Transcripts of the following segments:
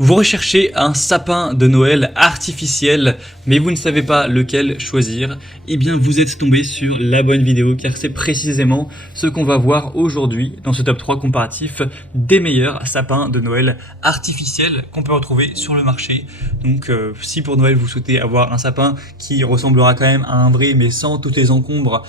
Vous recherchez un sapin de Noël artificiel, mais vous ne savez pas lequel choisir. Eh bien, vous êtes tombé sur la bonne vidéo, car c'est précisément ce qu'on va voir aujourd'hui dans ce top 3 comparatif des meilleurs sapins de Noël artificiels qu'on peut retrouver sur le marché. Donc, si pour Noël vous souhaitez avoir un sapin qui ressemblera quand même à un vrai, mais sans toutes les encombres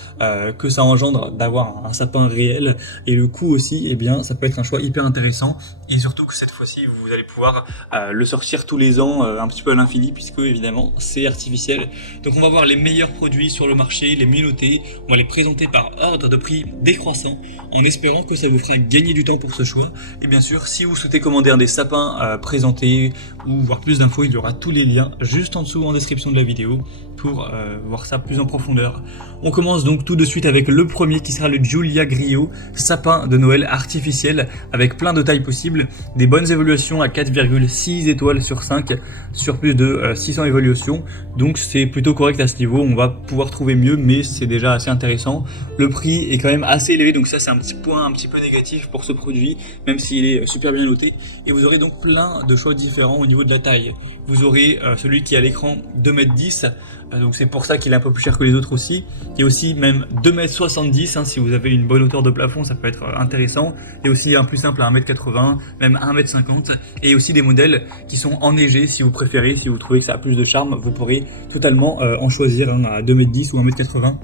que ça engendre d'avoir un sapin réel, et le coût aussi, eh bien, ça peut être un choix hyper intéressant. Et surtout que cette fois-ci, vous allez pouvoir le sortir tous les ans un petit peu à l'infini, puisque évidemment c'est artificiel. Donc on va voir les meilleurs produits sur le marché, les mieux notés, on va les présenter par ordre de prix décroissant, en espérant que ça vous fera gagner du temps pour ce choix. Et bien sûr, si vous souhaitez commander un des sapins présentés ou voir plus d'infos, il y aura tous les liens juste en dessous en description de la vidéo pour voir ça plus en profondeur. On commence donc tout de suite avec le premier qui sera le Giulia Griot, sapin de Noël artificiel avec plein de tailles possibles, des bonnes évaluations à 4,6 étoiles sur 5 sur plus de 600 évaluations, donc c'est plutôt correct à ce niveau. On va pouvoir trouver mieux, mais c'est déjà assez intéressant. Le prix est quand même assez élevé, donc ça c'est un petit point un petit peu négatif pour ce produit, même s'il est super bien noté. Et vous aurez donc plein de choix différents au niveau de la taille. Vous aurez celui qui a l'écran 2,10 m, donc c'est pour ça qu'il est un peu plus cher que les autres aussi. Il y a aussi même 2,70 m, si vous avez une bonne hauteur de plafond, ça peut être intéressant. Il y a aussi un plus simple à 1,80 m, même 1,50 m. Et aussi des modèles qui sont enneigés si vous préférez, si vous trouvez que ça a plus de charme, vous pourrez totalement en choisir un à 2,10 m ou 1,80 m.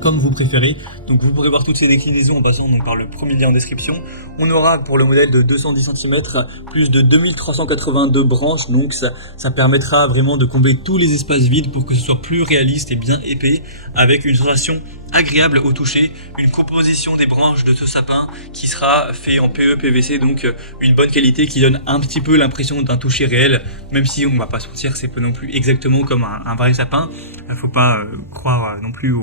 Comme vous préférez. Donc vous pourrez voir toutes ces déclinaisons en passant donc par le premier lien en description. On aura pour le modèle de 210 cm plus de 2382 branches, donc ça permettra vraiment de combler tous les espaces vides pour que ce soit plus réaliste et bien épais, avec une sensation agréable au toucher, une composition des branches de ce sapin qui sera fait en PE-PVC, donc une bonne qualité qui donne un petit peu l'impression d'un toucher réel, même si on va pas se mentir, c'est pas non plus exactement comme un vrai sapin. Faut pas croire non plus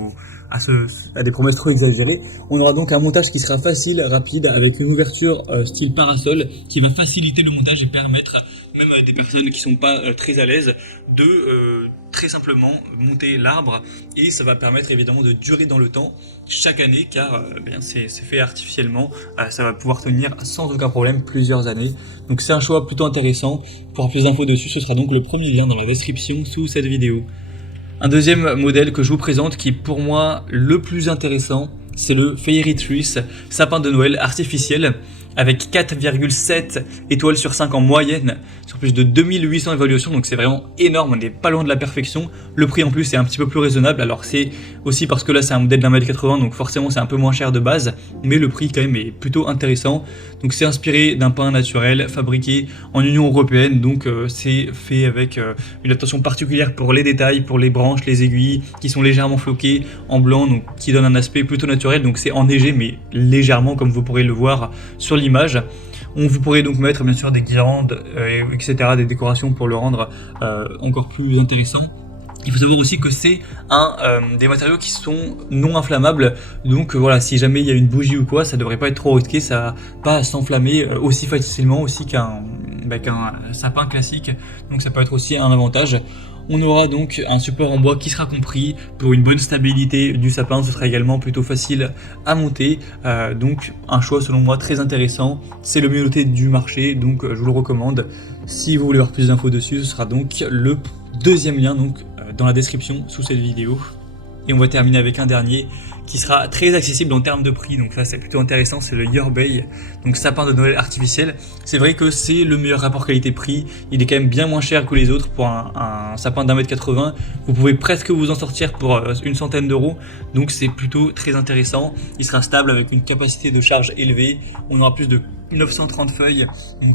à des promesses trop exagérées. On aura donc un montage qui sera facile, rapide, avec une ouverture style parasol qui va faciliter le montage et permettre même à des personnes qui sont pas très à l'aise de très simplement monter l'arbre, et ça va permettre évidemment de durer dans le temps chaque année, car c'est fait artificiellement, ça va pouvoir tenir sans aucun problème plusieurs années. Donc c'est un choix plutôt intéressant. Pour avoir plus d'infos dessus, ce sera donc le premier lien dans la description sous cette vidéo. Un deuxième modèle que je vous présente qui est pour moi le plus intéressant, c'est le Fairy Truss, sapin de Noël artificiel, avec 4,7 étoiles sur 5 en moyenne, sur plus de 2800 évaluations, donc c'est vraiment énorme, on n'est pas loin de la perfection. Le prix en plus est un petit peu plus raisonnable, alors c'est aussi parce que là c'est un modèle d'1,80 m, donc forcément c'est un peu moins cher de base, mais le prix quand même est plutôt intéressant. Donc c'est inspiré d'un pin naturel fabriqué en Union Européenne, donc c'est fait avec une attention particulière pour les détails, pour les branches, les aiguilles qui sont légèrement floquées en blanc, donc qui donne un aspect plutôt naturel. Donc c'est enneigé mais légèrement, comme vous pourrez le voir sur l'image. Vous pourrez donc mettre bien sûr des guirlandes, etc., des décorations pour le rendre encore plus intéressant. Il faut savoir aussi que c'est des matériaux qui sont non inflammables, donc voilà, si jamais il y a une bougie ou quoi, ça devrait pas être trop risqué, ça va pas s'enflammer aussi facilement aussi qu'un sapin classique, donc ça peut être aussi un avantage. On aura donc un support en bois qui sera compris pour une bonne stabilité du sapin, ce sera également plutôt facile à monter, donc un choix selon moi très intéressant. C'est le mieux noté du marché, donc je vous le recommande. Si vous voulez avoir plus d'infos dessus, ce sera donc le deuxième lien donc dans la description sous cette vidéo. Et on va terminer avec un dernier qui sera très accessible en termes de prix, donc ça c'est plutôt intéressant, c'est le Yerbay, donc sapin de Noël artificiel. C'est vrai que c'est le meilleur rapport qualité-prix, il est quand même bien moins cher que les autres pour un sapin d'1,80 m. Vous pouvez presque vous en sortir pour une centaine d'euros, donc c'est plutôt très intéressant. Il sera stable avec une capacité de charge élevée, on aura plus de 930 feuilles,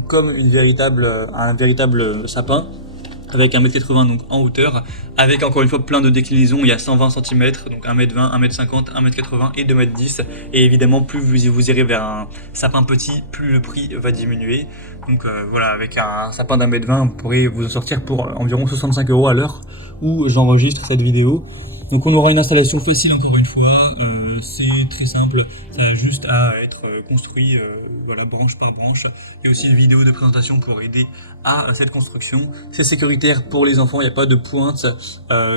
comme un véritable sapin, avec 1,80 m donc en hauteur, avec encore une fois plein de déclinaisons. Il y a 120 cm, donc 1,20 m, 1,50 m, 1,80 m et 2,10 m. Et évidemment, plus vous irez vers un sapin petit, plus le prix va diminuer. Donc voilà, avec un sapin d'1,20 m, vous pourrez vous en sortir pour environ 65 € à l'heure où j'enregistre cette vidéo. Donc on aura une installation facile encore une fois, c'est très simple, ça a juste à être construit voilà, branche par branche. Il y a aussi une vidéo de présentation pour aider à cette construction. C'est sécuritaire pour les enfants, il n'y a pas de pointes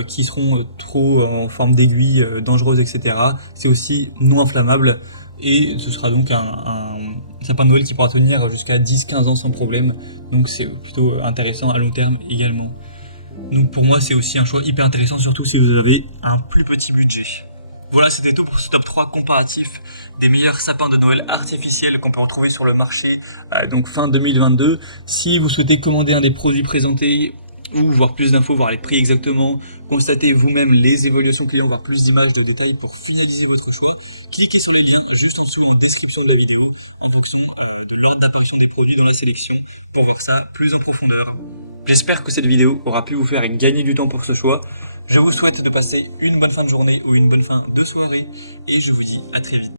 qui seront trop en forme d'aiguille, dangereuses, etc. C'est aussi non inflammable. et ce sera donc un sapin de Noël qui pourra tenir jusqu'à 10-15 ans sans problème, donc c'est plutôt intéressant à long terme également. Donc pour moi c'est aussi un choix hyper intéressant, surtout si vous avez un plus petit budget. Voilà, c'était tout pour ce top 3 comparatif des meilleurs sapins de Noël artificiels qu'on peut retrouver sur le marché donc fin 2022. Si vous souhaitez commander un des produits présentés ou voir plus d'infos, voir les prix exactement, constater vous-même les évaluations clients, voir plus d'images, de détails pour finaliser votre choix, cliquez sur les liens juste en dessous en description de la vidéo en fonction de l'ordre d'apparition des produits dans la sélection pour voir ça plus en profondeur. J'espère que cette vidéo aura pu vous faire gagner du temps pour ce choix. Je vous souhaite de passer une bonne fin de journée ou une bonne fin de soirée et je vous dis à très vite.